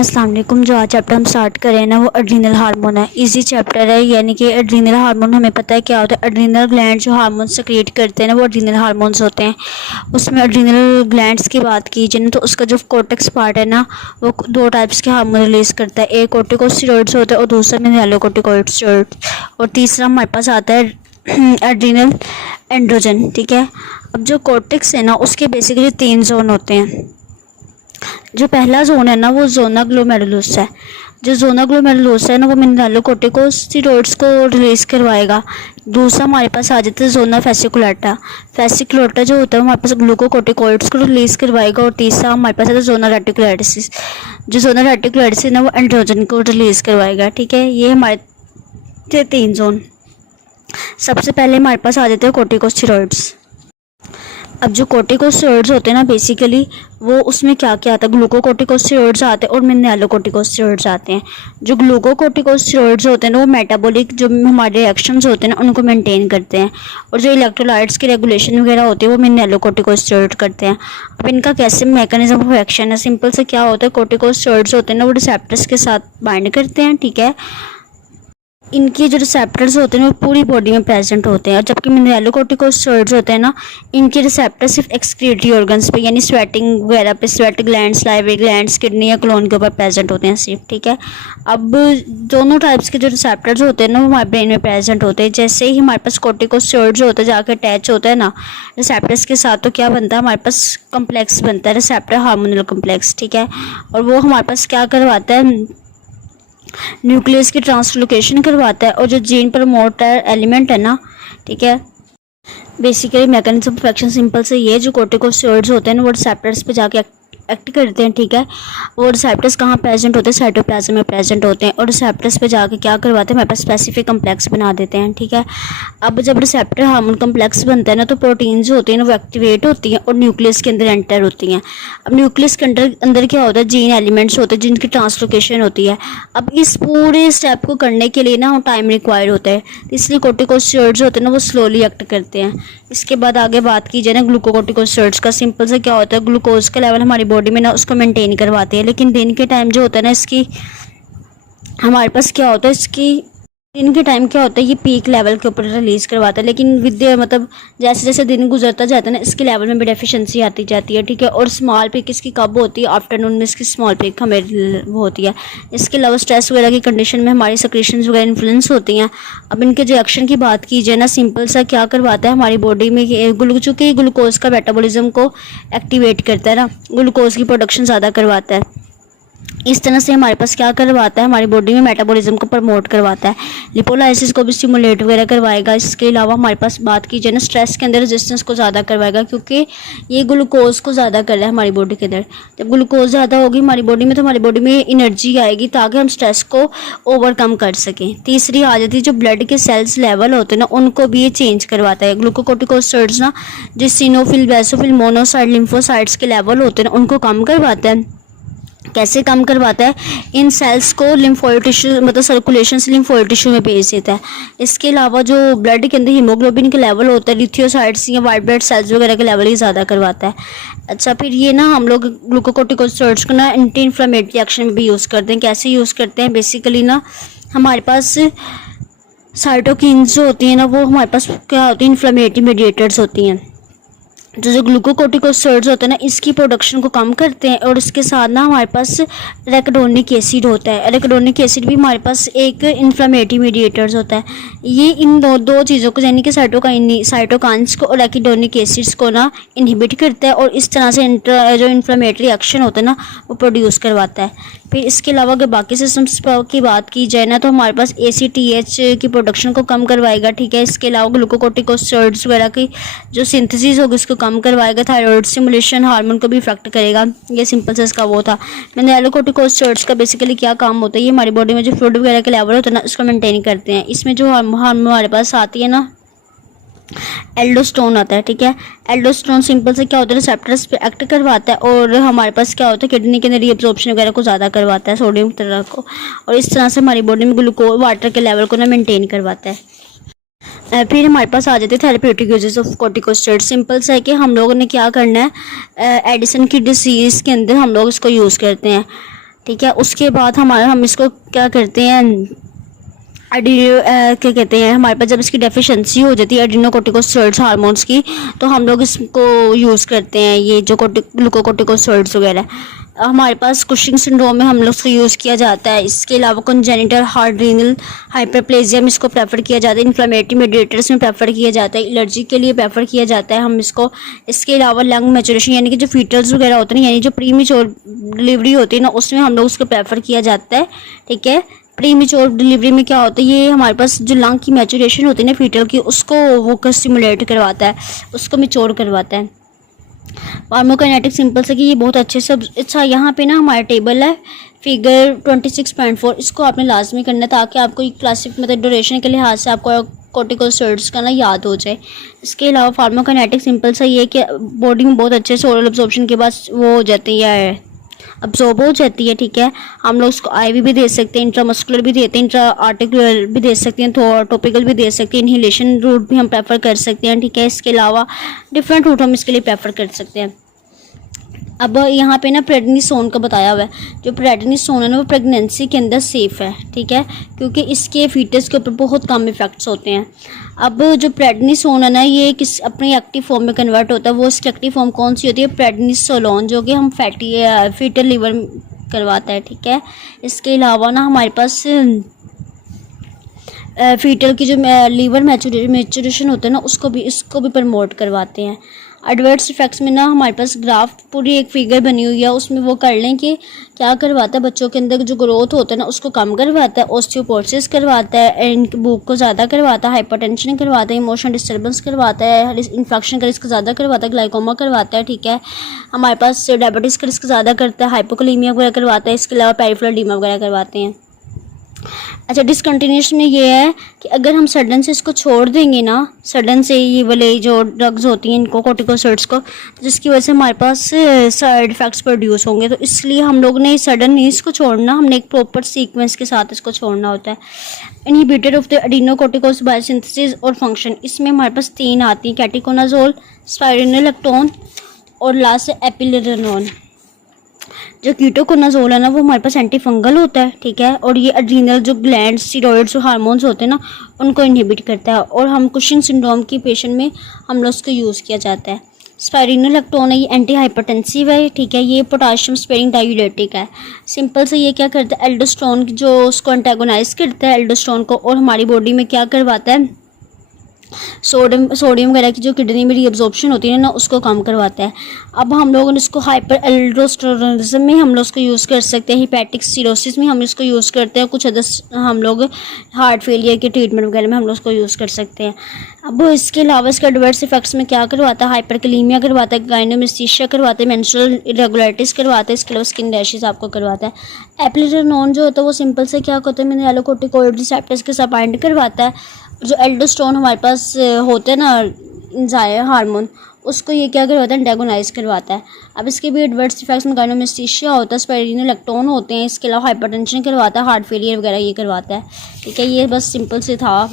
अस्सलाम वालेकुम। जो आज चैप्टर हम स्टार्ट कर रहे हैं ना वो एड्रीनल हार्मोन है। इजी चैप्टर है, यानी कि एड्रीनल हार्मोन हमें पता है क्या होता है। एड्रीनल ग्लैंड जो हार्मोन सेक्रेट करते हैं ना वो एड्रीनल हार्मोन्स होते हैं। उसमें एड्रीनल ग्लैंड्स की बात की जाए ना तो उसका जो कॉर्टेक्स पार्ट है ना वो दो टाइप्स के हार्मोन रिलीज़ करता है। एक कॉर्टिकोस्टेरॉइड्स होता है और दूसरा मिनरलोकॉर्टिकॉइड्स, और तीसरा हमारे पास आता है एड्रीनल एंड्रोजन। ठीक है, अब जो कॉर्टेक्स है ना उसके बेसिकली 3 जोन होते हैं। जो पहला जोन है ना वो जोना ग्लोमेरुलस है। जो जोना ग्लोमेरुलस है ना वो मिनरलोकॉर्टिकोस्टेरॉइड्स को रिलीज़ करवाएगा। दूसरा हमारे पास आ जाता है जोना फेसिकुलेटा। फेसिकुलेटा जो होता है हमारे पास ग्लूकोकोर्टिकॉइड्स को रिलीज़ करवाएगा। और तीसरा हमारे पास आता है जोना रेटिकुलेटिस। जो जोना रेटिकुलेटिस है ना वो एंड्रोजन को रिलीज़ करवाएगा। ठीक है, ये हमारे थे 3 जोन। सबसे पहले हमारे पास आ जाते हैं कॉर्टिकोस्टेरॉइड्स। अब जो कॉर्टिकोस्टेरॉइड्स होते हैं ना बेसिकली वो उसमें क्या क्या आता है, ग्लूकोकोर्टिकोस्टेरॉइड्स आते हैं और मिनरलोकॉर्टिकोस्टेरॉइड्स आते हैं। जो ग्लूकोकोर्टिकोस्टेरॉइड्स होते हैं ना वो मेटाबॉलिक जो हमारे रिएक्शंस होते हैं ना उनको मेंटेन करते हैं, और जो इलेक्ट्रोलाइट्स की रेगुलेशन वगैरह होती है वो मिनरलोकॉर्टिकोस्टेरॉइड करते हैं। अब इनका कैसे मैकेनिज्म ऑफ एक्शन है, सिंपल से क्या होता है, कॉर्टिकोस्टेरॉइड्स होते हैं ना वो रिसेप्टर्स के साथ बाइंड करते हैं। ठीक है, इनके जो रिसेप्टर्स होते हैं वो पूरी बॉडी में प्रेजेंट होते हैं, और जबकि मिनरलोकॉर्टिकोस्टेरॉइड्स होते हैं ना इनके रिसेप्टर सिर्फ एक्सक्रीटरी ऑर्गन्स पे यानी स्वेटिंग वगैरह पे, sweat glands, livery glands, kidney या क्लोन के ऊपर प्रेजेंट होते हैं सिर्फ। ठीक है, अब दोनों टाइप्स के जो रिसेप्टर्स होते हैं ना वो हमारे ब्रेन में प्रेजेंट होते हैं। जैसे ही हमारे पास कॉर्टिकोस्टेरॉइड्स होता है जाकर अटैच होता है ना रिसेप्टर्स के साथ, तो क्या बनता है, हमारे पास कम्प्लेक्स बनता है, रिसेप्टर हार्मोनल कम्प्लेक्स। ठीक है, और वो हमारे पास क्या करवाता है, न्यूक्लियस की ट्रांसलोकेशन करवाता है। और जो जीन प्रमोटर एलिमेंट है ना, ठीक है, basically mechanism of action simple से ये, जो कॉर्टिकोस्टेरॉइड्स होते हैं ना वो रिसेप्टर्स पे जाके एक्ट करते हैं। ठीक है, वो रिसेप्टर्स कहाँ प्रेजेंट होते हैं, साइटोप्लाज्म में प्रेजेंट होते हैं, और रिसेप्टर्स पे जाके क्या करवाते हैं, हमारे पास स्पेसिफिक कम्प्लेक्स बना देते हैं। ठीक है, अब जब रिसेप्टर हार्मोन कम्प्लेक्स बनता है ना तो प्रोटीन जो होती हैं ना वो एक्टिवेट होती हैं और न्यूक्लियस के अंदर एंटर होती हैं। अब न्यूक्लियस के अंदर क्या होता है, जीन एलिमेंट्स होते हैं जिनकी ट्रांसलोकेशन होती है। अब इस पूरे स्टेप को करने के लिए ना टाइम रिक्वायर होता है, इसलिए कॉर्टिकोस्टेरॉइड्स होते हैं ना वो स्लोली एक्ट करते हैं। इसके बाद आगे बात की जाए ना ग्लूकोकोर्टिकोस्टेरॉइड्स का, सिंपल से क्या होता है, ग्लूकोज का लेवल हमारी बॉडी में ना उसको मेंटेन करवाते हैं। लेकिन दिन के टाइम जो होता है ना इसकी हमारे पास क्या होता है, इसकी दिन के टाइम क्या होता है ये पीक लेवल के ऊपर रिलीज़ करवाता है। लेकिन मतलब जैसे जैसे दिन गुजरता जाता है ना इसके लेवल में भी डेफिशिएंसी आती जाती है। ठीक है, और स्मॉल पीक इसकी कब होती है, आफ्टरनून में इसकी स्मॉल पीक हमें वो होती है। इसके अलावा स्ट्रेस वगैरह की कंडीशन में हमारी सेक्रेशंस वगैरह इन्फ्लुएंस होती हैं। अब इनके जो एक्शन की बात की जाए ना, सिंपल सा क्या करवाता है हमारी बॉडी में, चूँकि ग्लूकोज का मेटाबॉलिज्म को एक्टिवेट करता है ना, ग्लूकोज की प्रोडक्शन ज़्यादा करवाता है। इस तरह से हमारे पास क्या करवाता है, हमारी बॉडी में मेटाबॉलिज्म को प्रमोट करवाता है, लिपोलाइसिस को भी स्टिमुलेट वगैरह करवाएगा। इसके अलावा हमारे पास बात की जाए ना स्ट्रेस के अंदर रेजिस्टेंस को ज़्यादा करवाएगा, क्योंकि ये ग्लूकोज को ज़्यादा कर रहा है हमारी बॉडी के अंदर। जब ग्लूकोज ज़्यादा होगी हमारी बॉडी में तो हमारी बॉडी में एनर्जी आएगी ताकि हम स्ट्रेस को ओवरकम कर सकें। तीसरी आ जाती है जो ब्लड के सेल्स लेवल होते हैं ना उनको भी ये चेंज करवाता है। ग्लूकोकोर्टिकोस्टेरॉइड्स ना जो सिनोफिल, बेसोफिल, मोनोसाइट, लिम्फोसाइट्स के लेवल होते हैं ना उनको कम करवाता है। कैसे कम करवाता है, इन सेल्स को लिम्फोइड टिश्यू मतलब सर्कुलेशन से लिम्फोइड टिश्यू में भेज देता है। इसके अलावा जो ब्लड के अंदर हीमोग्लोबिन के लेवल होता है, लिथियोसाइट्स या वाइट ब्लड सेल्स वगैरह के लेवल ही ज़्यादा करवाता है। अच्छा, फिर ये ना हम लोग ग्लूकोकोर्टिकोस्टेरॉइड्स को ना एंटी इन्फ्लेमेटरी एक्शन में भी यूज़ करते हैं। कैसे यूज़ करते हैं, बेसिकली ना हमारे पास साइटोकिन्स जो होती हैं ना वो हमारे पास क्या होती है, इन्फ्लेमेटरी मीडिएटर्स होती हैं। जो ग्लूकोकोर्टिकोस्टेरॉइड्स होते हैं ना इसकी प्रोडक्शन को कम करते हैं, और इसके साथ ना हमारे पास रेकोडोनिक एसिड होता है। रेकोडोनिक एसिड भी हमारे पास एक इन्फ्लेमेटरी मीडिएटर्स होता है। ये इन दो चीज़ों को यानी कि साइटोकाइंस को और रेकोडोनिक एसिड्स को ना इनहिबिट करता है, और इस तरह से जो इन्फ्लेमेटरी एक्शन होता है ना वो प्रोड्यूस करवाता है। फिर इसके अलावा अगर बाकी सिस्टम्स की बात की जाए ना तो हमारे पास ACTH की प्रोडक्शन को कम करवाएगा। ठीक है, इसके अलावा ग्लूकोकोर्टिकोस्टेरॉइड्स वगैरह की जो सिंथेसिस होगी उसको कम करवाएगा। थायराइड स्टिमुलेशन हार्मोन को भी इफेक्ट करेगा। ये सिंपल से इसका वो था। मिनरलोकॉर्टिकोस्टेरॉइड्स का बेसिकली क्या काम होता है, ये हमारी बॉडी में जो फ्लूइड वगैरह के लेवल होता है ना उसको मेंटेन करते हैं। इसमें जो हार्मोन हमारे पास आती है ना एल्डोस्टेरोन आता है। ठीक है, एल्डोस्टेरोन सिंपल से क्या होता है, रिसेप्टर्स पे एक्ट करवाता है, और हमारे पास क्या होता है किडनी के अंदर रीअब्जॉर्प्शन वगैरह को ज़्यादा करवाता है, सोडियम तरह को, और इस तरह से हमारी बॉडी में ग्लूकोज वाटर के लेवल को ना मेंटेन करवाता है। फिर हमारे पास आ जाते हैं therapeutic uses of corticosteroid. Simple सा है कि हम लोगों ने क्या करना है, एडिसन की डिसीज़ के अंदर हम लोग इसको यूज़ करते हैं। ठीक है। उसके बाद हम इसको क्या करते हैं, क्या कहते हैं, हमारे पास जब इसकी डेफिशिएंसी हो जाती है एड्रीनोकोर्टिकोस्टेरॉइड्स हार्मोन्स की, तो हम लोग इसको यूज़ करते हैं, ये जो ग्लूकोकोर्टिकोस्टेरॉइड्स वगैरह। हमारे पास कुशिंग सिंड्रोम में हम लोग इसको यूज़ किया जाता है। इसके अलावा कंजेनिटल हार्ट हाइपरप्लेजिया में इसको प्रेफर किया जाता है। इन्फ्लेमेटरी मेडिएटर्स में प्रेफर किया जाता है। एलर्जी के लिए प्रेफर किया जाता है हम इसको। इसके अलावा लंग मैचुरेशन यानी कि जो फीटल्स वगैरह होते हैं, यानी जो प्रीमेच्योर डिलीवरी होती है ना, उसमें हम लोग उसको प्रेफर किया जाता है। ठीक है। प्रीमेच्योर डिलीवरी में क्या होता है, ये हमारे पास जो लंग की मैचुरेशन होती है ना फीटल की, उसको वो स्टिमुलेट करवाता है, उसको मैच्योर करवाता है। फार्माकोकाइनेटिक्स सिंपल से कि ये बहुत अच्छे से। अच्छा, यहाँ पे ना हमारा टेबल है फिगर 26.4, इसको आपने लाजमी करना है ताकि आपको क्लासिक मतलब ड्यूरेशन के लिहाज से आपको कोर्टिकोस्टेरॉइड्स का ना याद हो जाए। इसके अलावा फार्माकोकाइनेटिक्स सिंपल सा ये कि बॉडी में बहुत अच्छे से ओरल एब्जॉर्प्शन के बाद वो हो जाती है, अब्जॉर्ब हो जाती है। ठीक है। हम लोग उसको आईवी भी दे सकते हैं, इंट्रामस्कुलर भी देते हैं, इंट्रा आर्टिकुलर भी दे सकते हैं, तो टॉपिकल भी दे सकते हैं, इन्हीलेशन रूट भी हम प्रेफर कर सकते हैं। ठीक है। इसके अलावा डिफरेंट रूट हम इसके लिए प्रेफर कर सकते हैं। अब यहाँ पे ना प्रेडनिसोन का बताया हुआ है। जो प्रेडनिसोन है ना वो प्रेगनेंसी के अंदर सेफ़ है। ठीक है। क्योंकि इसके फीटस के ऊपर बहुत कम इफेक्ट्स होते हैं। अब जो प्रेडनिसोन है ना ये किस अपनी एक्टिव फॉर्म में कन्वर्ट होता है। वो इसकी एक्टिव फॉर्म कौन सी होती है, प्रेडनिसोलोन, जो कि हम फीटल लीवर करवाता है। ठीक है। इसके अलावा ना हमारे पास फीटल की जो लीवर मैचुरेशन होता है ना इसको भी प्रमोट करवाते हैं। एडवर्स इफेक्ट्स में ना हमारे पास ग्राफ पूरी एक फिगर बनी हुई है, उसमें वो कर लें कि क्या करवाता है, बच्चों के अंदर जो ग्रोथ होता है ना उसको कम करवाता है, ऑस्टियोपोरोसिस करवाता है, इनकी भूख को ज़्यादा करवाता है, हाइपरटेंशन करवाता है, इमोशनल डिस्टर्बेंस करवाता है, इन्फेक्शन का रिस्क ज़्यादा करवाता है, ग्लाइकोमा करवाता है। ठीक है। हमारे पास डायबिटीज़ का रिस्क ज़्यादा करता है, हाइपोकलीमिया वगैरह करवाता है। इसके अलावा पेरिफेरल एडीमा वगैरह करवाते हैं। अच्छा, डिसकंटिन्यूएशन में ये है कि अगर हम सडन से इसको छोड़ देंगे ना, सडन से ये वाले जो ड्रग्स होती हैं इनको कोर्टिकोस्टेरॉइड्स को, जिसकी वजह से हमारे पास साइड इफ़ेक्ट्स प्रोड्यूस होंगे, तो इसलिए हम लोग ने सडन नहीं इसको छोड़ना, हमने एक प्रॉपर सीक्वेंस के साथ इसको छोड़ना होता है। इनहिबिटर ऑफ द एडिनोकोर्टिकोस बायोसिंथेसिस और फंक्शन, इसमें हमारे पास 3 आती हैं, कैटेकोनाजोल, स्पाइरिनोलेक्टोन और लास्ट एपिलेरेनोन। जो कीटोकोनाजोल है ना वो हमारे पास एंटी फंगल होता है। ठीक है। और ये एड्रीनल जो ग्लैंड्स, स्टीरॉइड्स और हार्मोन्स होते हैं ना उनको इनहिबिट करता है, और हम कुशिंग सिंड्रोम की पेशेंट में हम लोग उसको यूज़ किया जाता है। स्पाइरिनोलेक्टोन है, ये एंटी हाइपरटेंसिव है। ठीक है। ये पोटाशियम स्पेयरिंग डायूरेटिक है। सिंपल से ये क्या करता है, एल्डोस्टेरोन जो उसको एंटागोनाइज करता है एल्डोस्टेरोन को, और हमारी बॉडी में क्या करवाता है, सोडियम वगैरह की जो किडनी में रीअब्जॉर्प्शन होती है ना उसको कम करवाता है। अब हम लोग इसको हाइपर एल्डोस्टेरोनिज्म में हम लोग इसको यूज़ कर सकते हैं, हिपैटिक सिरोसिस में हम इसको यूज़ करते हैं, कुछ अदर हम लोग हार्ट फेलियर के ट्रीटमेंट वगैरह में हम लोग इसको यूज़ कर सकते हैं। अब इसके अलावा इसके एडवर्स इफेक्ट्स में क्या करवाता है, हाइपरकलीमिया करवाता है, गायनोमेस्टीशिया करवाता है, मेंस्ट्रुअल इरेगुलरिटीज करवाता है, इसके अलावा स्किन रैशेस आपको करवाता है। एपिलेरेनोन जो होता है वो सिंपल से क्या होता है, मिनरलोकोर्टिकोइड रिसेप्टर्स के साथ बाइंड करवाता है। जो एल्डोस्टेरोन हमारे पास होते हैं ना एंजाइम हार्मोन, उसको ये क्या करवाता है, एंटागोनाइज करवाता है। अब इसके भी एडवर्स इफेक्ट्स में गायनोमेस्टीशिया होता है, स्पाइरिनोलेक्टोन होते हैं, इसके अलावा हाइपरटेंशन करवाता है, हार्ट फेलियर वगैरह ये करवाता है। ठीक है। ये बस सिंपल से था।